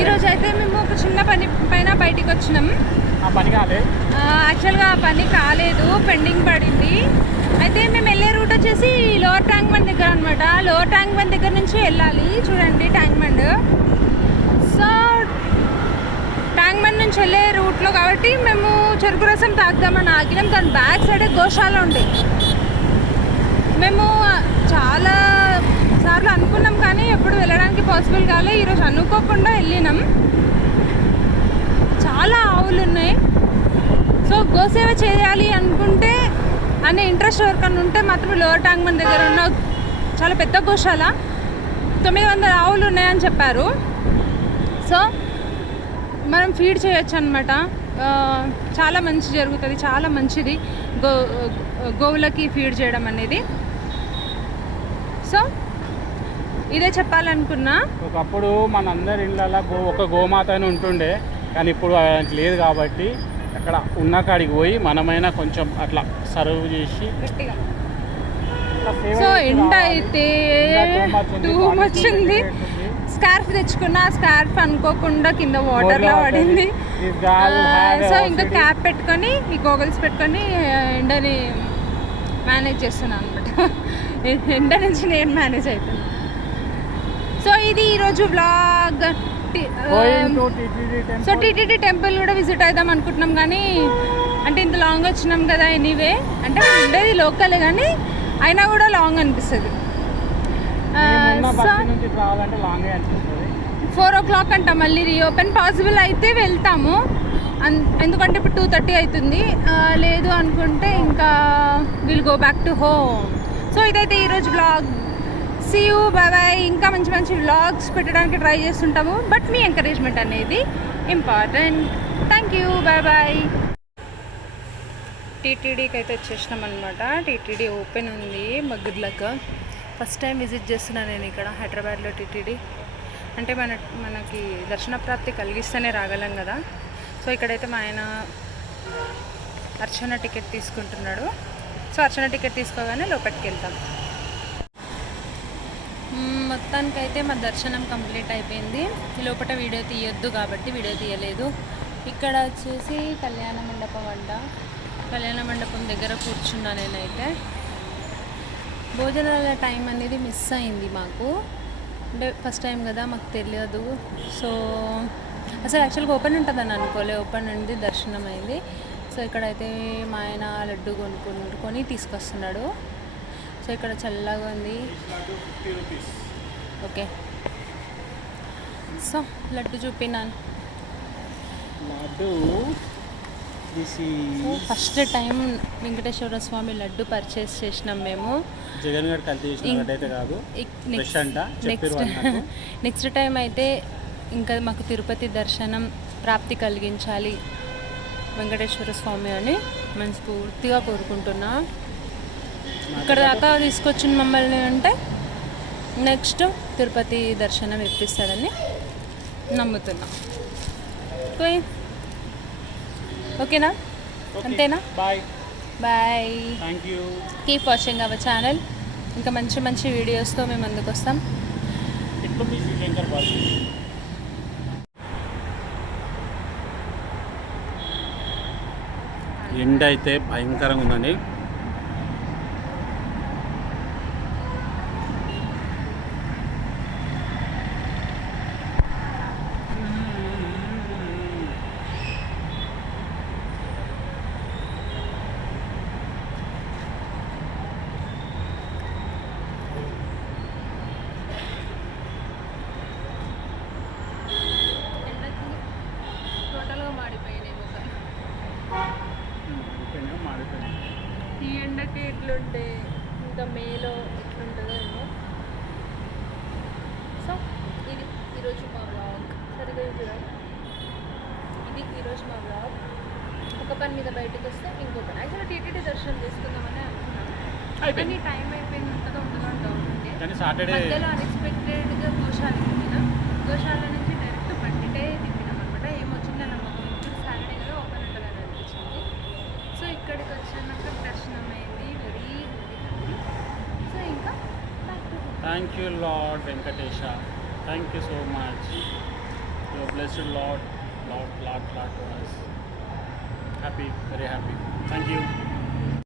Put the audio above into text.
ఈ రోజు అయితే మేము ఒక చిన్న పని పైన బయటికి వచ్చినాం. యాక్చువల్గా ఆ పని కాలేదు, పెండింగ్ పడింది. అయితే మేము వెళ్ళే రూట్ వచ్చేసి లోవర్ ట్యాంక్ బండ్ దగ్గర అనమాట. లోవర్ ట్యాంక్ బండ్ దగ్గర నుంచి వెళ్ళాలి. చూడండి tank bund. So tank bund నుంచి వెళ్ళే రూట్లో కాబట్టి మేము చెరుకు రసం తాగుదామని ఆగినాం. దాని బ్యాక్ సైడే గోశాల ఉంది. మేము చాలా సార్లు అనుకున్నాం కానీ ఎప్పుడు వెళ్ళడానికి పాసిబుల్ కాలే. ఈరోజు అనుకోకుండా వెళ్ళినాం. చాలా ఆవులు ఉన్నాయి. సో గోసేవ చేయాలి అనుకుంటే అనే ఇంట్రెస్ట్ ఎవరికన్నా ఉంటే మాత్రం లోవర్ ట్యాంక్ బండ్ దగ్గర ఉన్న చాలా పెద్ద గోశాల 900 ఆవులు ఉన్నాయని చెప్పారు. సో మనం ఫీడ్ చేయొచ్చు అనమాట. చాలా మంచి జరుగుతుంది, చాలా మంచిది గోవులకి ఫీడ్ చేయడం అనేది. సో ఇదే చెప్పాలనుకున్నా. ఒకప్పుడు మనందరి ఇళ్ళల్లో ఒక గోమాత అని ఉంటుండే, కానీ ఇప్పుడు లేదు కాబట్టి అక్కడ ఉన్న కాడికి పోయి మనమైనా కొంచెం అట్లా సర్వ్ చేసి. సో ఎండ అయితే టూ మచ్ ఉంది. స్కార్ఫ్ తెచ్చుకున్నా, స్కార్ఫ్ అనుకోకుండా కింద వాటర్లో పడింది. సో ఇంకా క్యాప్ పెట్టుకొని ఈ గోగల్స్ పెట్టుకొని ఎండని మేనేజ్ చేస్తున్నాను అనమాట. ఎండ నుంచి నేను మేనేజ్ అవుతాను. సో ఇది ఈరోజు వ్లాగ్. సో టీటీడీ టెంపుల్ కూడా విజిట్ అవుదాం అనుకుంటున్నాం, కానీ అంటే ఇంత లాంగ్ వచ్చినాం కదా. ఎనీవే అంటే ఉండేది లోకల్ కానీ అయినా కూడా లాంగ్ అనిపిస్తుంది. 4 o'clock అంట మళ్ళీ రీఓపెన్. పాసిబుల్ అయితే వెళ్తాము, ఎందుకంటే ఇప్పుడు 2:30 అవుతుంది. లేదు అనుకుంటే ఇంకా will go back to home. So ఇదైతే ఈరోజు vlog. See you, bye bye. ఇంకా మంచి మంచి వ్లాగ్స్ పెట్టడానికి ట్రై చేస్తుంటాము, బట్ మీ ఎంకరేజ్మెంట్ అనేది important. Thank you, bye bye. టీటీడీకి అయితే వచ్చేసినాం అనమాట. టీటీడీ ఓపెన్ ఉంది మగ్గుడ్లకు. ఫస్ట్ టైం విజిట్ చేస్తున్నాను నేను ఇక్కడ హైదరాబాద్లో టీటీడీ. అంటే మనకి దర్శన ప్రాప్తి కలిగిస్తేనే రాగలం కదా. సో ఇక్కడైతే మా ఆయన అర్చన టికెట్ తీసుకుంటున్నాడు. సో అర్చన టికెట్ తీసుకోగానే లోపలికి వెళ్తాం. మొత్తానికైతే మా దర్శనం కంప్లీట్ అయిపోయింది. లోపల వీడియో తీయొద్దు కాబట్టి వీడియో తీయలేదు. ఇక్కడ వచ్చేసి కళ్యాణ మండపం అంట. కళ్యాణ మండపం దగ్గర కూర్చున్నా నేనైతే. భోజనాల టైం అనేది మిస్ అయింది మాకు. అంటే ఫస్ట్ టైం కదా, మాకు తెలియదు. సో అసలు యాక్చువల్గా ఓపెన్ ఉంటుందని అనుకోలే. ఓపెన్ ఉంది, దర్శనం అయింది. సో ఇక్కడైతే మా ఆయన లడ్డు కొనుక్కొని తీసుకొస్తున్నాడు. సో ఇక్కడ చల్లగా ఉంది. ఓకే, సో లడ్డు చూపినాను. First time Venkateswara Swamy laddu purchase చేసినాం మేము. నెక్స్ట్ టైం అయితే ఇంకా మాకు తిరుపతి దర్శనం ప్రాప్తి కలిగించాలి వెంకటేశ్వర స్వామి అని మనస్ఫూర్తిగా కోరుకుంటున్నా. ఇక్కడ దాకా తీసుకొచ్చిన మమ్మల్ని అంటే నెక్స్ట్ తిరుపతి దర్శనం ఇప్పిస్తాడని నమ్ముతున్నా. ఓకేనా, అంతేనా? Bye bye. Keep watching our channel. ఇంకా మంచి మంచి వీడియోస్తో మేము ముందుకు వస్తాం. ఎండ అయితే భయంకరంగా ఉందండి. ఈ ఎండకి ఎట్లుంటే ఇంకా మేలో ఎట్లుంటుందో ఏమో. సో ఇది ఈరోజు మా వ్లాగ్. సరిగా ఇది ఈరోజు మా వ్లాగ్. ఒక పని మీద బయటకు వస్తే ఇంకొక యాక్చువల్గా టీటీడీ దర్శనం చేసుకుందామని అనుకున్నాను, కానీ టైం అయిపోయింది. ఉంటుందో అంటే మధ్యలో అన్ఎక్స్పెక్టెడ్గా గోశాల నుంచి డైరెక్ట్ బండిటే తిప్పినాం అనమాట. ఏమొచ్చిందో నమ్మకం. ఇప్పుడు సాటర్డే కదా ఓపెన్ ఉంటుందని అనిపించింది. సో ఇక్కడికి వచ్చినాక దర్శనం అయింది. Very happy. సో ఇంకా thank you lord Venkatesha. Thank you so much. You are blessed lot to us. Happy, very happy. Thank you.